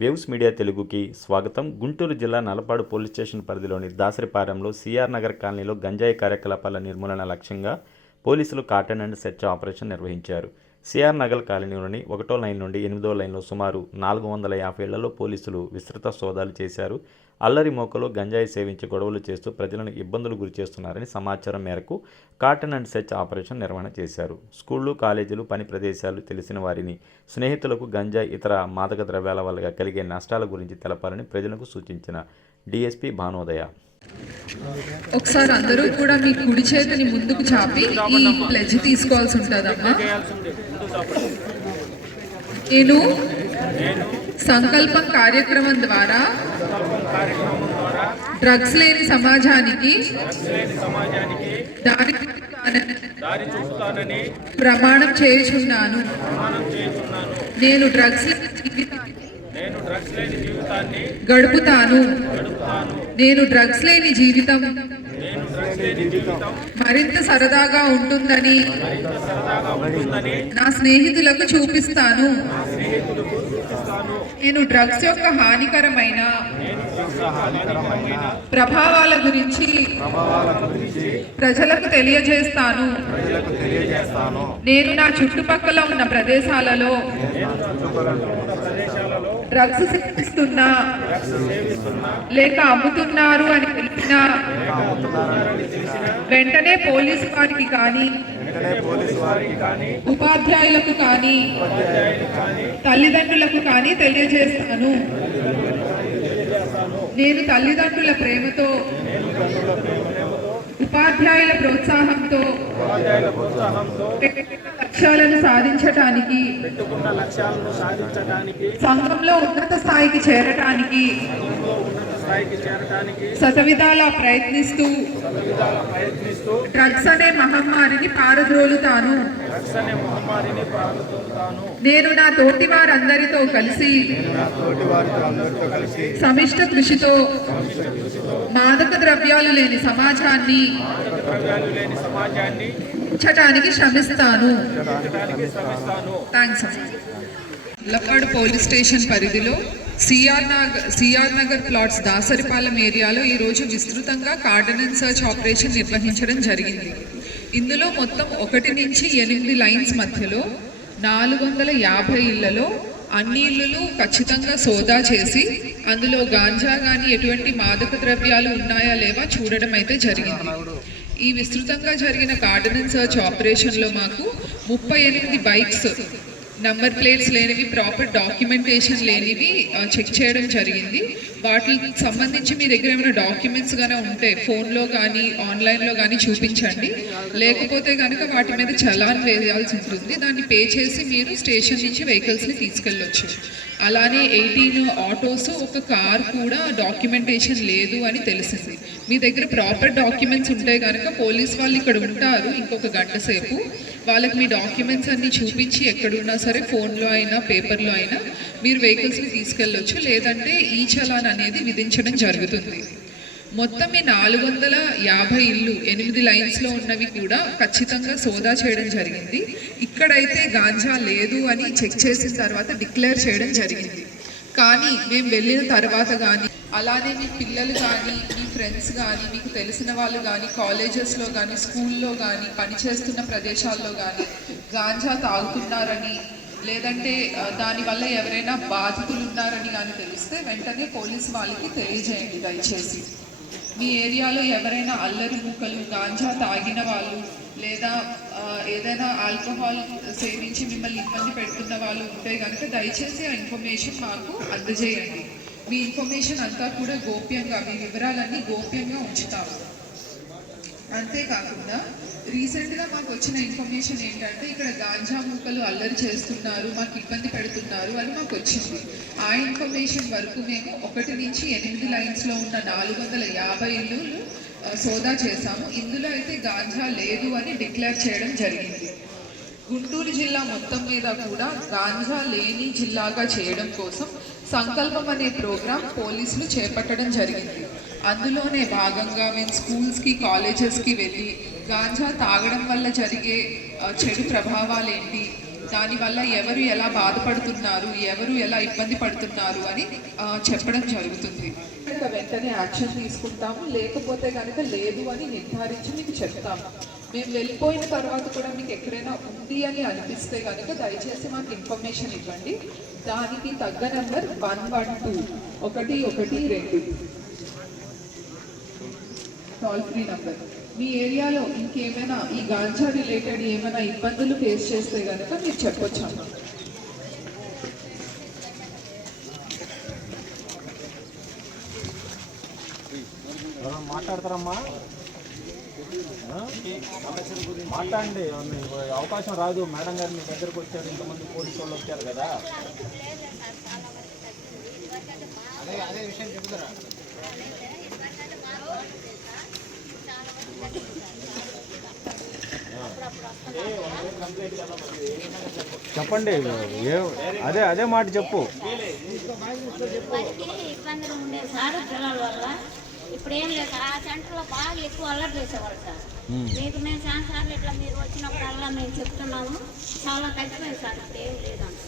Waves media తెలుగుకి స్వాగతం. గుంటూరు జిల్లా నలపాడు పోలీస్ స్టేషన్ పరిధిలోని దాసరిపాలెంలో సిఆర్ నగర్ కాలనీలో గంజాయి కార్యకలాపాల నిర్మూలన లక్ష్యంగా పోలీసులు కాటన్ అండ్ సెర్చ్ ఆపరేషన్ నిర్వహించారు. సిఆర్ నగర్ కాలనీలోని 1వ లైన్ నుండి 8వ లైన్లో సుమారు 450 ఇళ్లలో పోలీసులు విస్తృత సోదాలు చేశారు. అల్లరి మోకలో గంజాయి సేవించి గొడవలు చేస్తూ ప్రజలను ఇబ్బందులు గురిచేస్తున్నారని సమాచారం మేరకు కాటన్ అండ్ సెర్చ్ ఆపరేషన్ నిర్వహణ చేశారు. స్కూళ్లు, కాలేజీలు, పని ప్రదేశాలు తెలిసిన వారిని, స్నేహితులకు గంజాయి, ఇతర మాదక ద్రవ్యాల వల్ల కలిగే నష్టాల గురించి తెలపాలని ప్రజలకు సూచించిన డీఎస్పీ భానోదయ. ఒకసారి అందరూ కూడా మీ కుడి చేతిని ముందుకు చాపి ఈ ప్లెడ్జ్ తీసుకోవాల్సి ఉంటుందమ్మా. నేను సంకల్పం కార్యక్రమం ద్వారా డ్రగ్స్ లేని సమాజానికి దారి ప్రమాణం చేయుచున్నాను. నేను డ్రగ్స్ లేని జీవితాన్ని గడుపుతాను. నేను డ్రగ్స్ లేని జీవితం మరింత సరదాగా ఉంటుందని నా స్నేహితులకు చూపిస్తాను. నేను డ్రగ్స్ యొక్క హానికరమైన ప్రభావాల గురించి ప్రజలకు తెలియజేస్తాను. నేను నా చుట్టుపక్కల ఉన్న ప్రదేశాలలో డ్రగ్స్ సేవిస్తున్నా లేక అమ్ముతున్నారు అని తెలిసినా వెంటనే పోలీసు వారికి కానీ, ఉపాధ్యాయులకు కానీ, తల్లిదండ్రులకు కానీ తెలియజేస్తాను. నేను తల్లిదండ్రుల ప్రేమతో, ఉపాధ్యాయుల ప్రోత్సాహంతో లక్ష్యాలను సాధించటానికి, సంఘంలో ఉన్నత స్థాయికి చేరటానికి శతవిధాలా ప్రయత్నిస్తూ డ్రగ్స్ అనే మహమ్మారిని పారద్రోలుతాను. నేను నా తోటి వారందరితో కలిసి సమిష్ట కృషితో మాదక ద్రవ్యాలు లేని సమాజాన్ని ఉంచటానికి శ్రమిస్తాను. థ్యాంక్స్. నలపాడు పోలీస్ స్టేషన్ పరిధిలో సిఆర్ నగర్ ప్లాట్స్ దాసరిపాలెం ఏరియాలో ఈరోజు విస్తృతంగా కార్డన్ అండ్ సర్చ్ ఆపరేషన్ నిర్వహించడం జరిగింది. ఇందులో మొత్తం 1 నుంచి 8 లైన్స్ మధ్యలో 450 ఇళ్లలో అన్ని ఇళ్లలో ఖచ్చితంగా సోదా చేసి అందులో గాంజా కానీ ఎటువంటి మాదక ద్రవ్యాలు ఉన్నాయా లేవా చూడడం అయితే జరిగింది. ఈ విస్తృతంగా జరిగిన కార్డన్ అండ్ సర్చ్ ఆపరేషన్లో మాకు 38 బైక్స్, నంబర్ ప్లేట్స్ లేనివి, ప్రాపర్ డాక్యుమెంటేషన్ లేనివి చెక్ చేయడం జరిగింది. వాటికి సంబంధించి మీ దగ్గర ఏమైనా డాక్యుమెంట్స్ కానీ ఉంటే ఫోన్లో కానీ ఆన్లైన్లో కానీ చూపించండి. లేకపోతే కనుక వాటి మీద చలాన్ వేయాల్సి ఉంటుంది. దాన్ని పే చేసి మీరు స్టేషన్ నుంచి వెహికల్స్ని తీసుకెళ్ళొచ్చు. అలానే 18 ఆటోస్, ఒక కార్ కూడా డాక్యుమెంటేషన్ లేదు అని తెలిసింది. మీ దగ్గర ప్రాపర్ డాక్యుమెంట్స్ ఉంటే కనుక పోలీస్ వాళ్ళు ఇక్కడ ఉంటారు ఇంకొక గంట సేపు. వాళ్ళకి మీ డాక్యుమెంట్స్ అన్నీ చూపించి ఎక్కడున్నా సరే ఫోన్లో అయినా పేపర్లో అయినా మీరు వెహికల్స్ని తీసుకెళ్ళొచ్చు. లేదంటే ఈ చలాన్ అనేది విధించడం జరుగుతుంది. మొత్తం ఈ 450 ఇళ్ళు 8 లైన్స్లో ఉన్నవి కూడా ఖచ్చితంగా సోదా చేయడం జరిగింది. ఇక్కడైతే గాంజా లేదు అని చెక్ చేసిన తర్వాత డిక్లేర్ చేయడం జరిగింది. కానీ మేము వెళ్ళిన తర్వాత కానీ, అలానే మీ పిల్లలు కానీ, మీ ఫ్రెండ్స్ కానీ, మీకు తెలిసిన వాళ్ళు కానీ, కాలేజెస్లో కానీ, స్కూల్లో కానీ, పనిచేస్తున్న ప్రదేశాల్లో కానీ గాంజా తాగుతున్నారని, లేదంటే దానివల్ల ఎవరైనా బాధితులు ఉన్నారని కానీ తెలిస్తే వెంటనే పోలీసు వాళ్ళకి తెలియజేయండి దయచేసి. మీ ఏరియాలో ఎవరైనా అల్లరి మూకలు, గాంజా తాగిన వాళ్ళు, లేదా ఏదైనా ఆల్కహాల్ సేవించి మిమ్మల్ని ఇబ్బంది పెడుతున్న వాళ్ళు ఉంటే కనుక దయచేసి ఆ ఇన్ఫర్మేషన్ మాకు అందజేయండి. మీ ఇన్ఫర్మేషన్ అంతా కూడా గోప్యంగా, మీ వివరాలన్నీ గోప్యంగా ఉంచుతాము. అంతేకాకుండా రీసెంట్గా మాకు వచ్చిన ఇన్ఫర్మేషన్ ఏంటంటే ఇక్కడ గాంజా మూకలు అల్లరి చేస్తున్నారు, మాకు ఇబ్బంది పెడుతున్నారు అని మాకు వచ్చింది. ఆ ఇన్ఫర్మేషన్ వరకు మేము 1 నుంచి 8 లైన్స్లో ఉన్న 450 ఇళ్ళు సోదా చేశాము. ఇందులో అయితే గాంజా లేదు అని డిక్లేర్ చేయడం జరిగింది. గుంటూరు జిల్లా మొత్తం మీద కూడా గాంజా లేని జిల్లాగా చేయడం కోసం సంకల్పం అనే ప్రోగ్రాం పోలీసులు చేపట్టడం జరిగింది. అందులోనే భాగంగా మేము స్కూల్స్కి కాలేజెస్కి వెళ్ళి గాంజా తాగడం వల్ల జరిగే చెడు ప్రభావాలు ఏంటి, దానివల్ల ఎవరు ఎలా బాధపడుతున్నారు, ఎవరు ఎలా ఇబ్బంది పడుతున్నారు అని చెప్పడం జరుగుతుంది. వెంటనే యాక్షన్ తీసుకుంటాము, లేకపోతే కనుక లేదు అని నిర్ధారించి మీకు చెప్తాము. మేము వెళ్ళిపోయిన తర్వాత కూడా మీకు ఎక్కడైనా ఉంది అని అనిపిస్తే కనుక దయచేసి మాకు ఇన్ఫర్మేషన్ ఇవ్వండి. దానికి తగ్గ నెంబర్ 112 టోల్ ఫ్రీ నంబర్. మీ ఏరియాలో ఇంకేమైనా ఈ గాంజా రిలేటెడ్ ఏమైనా ఇబ్బందులు ఫేస్ చేస్తే కనుక మీరు చెప్పొచ్చు. మాట్లాడతారమ్మా, మాట్లాడండి. అవకాశం రాదు. మేడం గారు మీ దగ్గరకు వచ్చారు, ఇంతమంది పోలీసు వాళ్ళు వచ్చారు కదా. అదే విషయం చెబుతారా? చెప్పండి. అదే మాట చెప్పు. ఇబ్బందులు ఉండేది సార్ పిల్లల వల్ల. ఇప్పుడు ఏం లేదు సార్, ఆ సెంటర్లో బాగా ఎక్కువ అల్లరి చేసేవాళ్ళు సార్. మీకు మేము సార్లు ఇట్లా మీరు వచ్చినప్పుడల్లా మేము చెప్తున్నాము, చాలా తగ్గిపోయింది సార్. ఇప్పుడు ఏం లేదంట.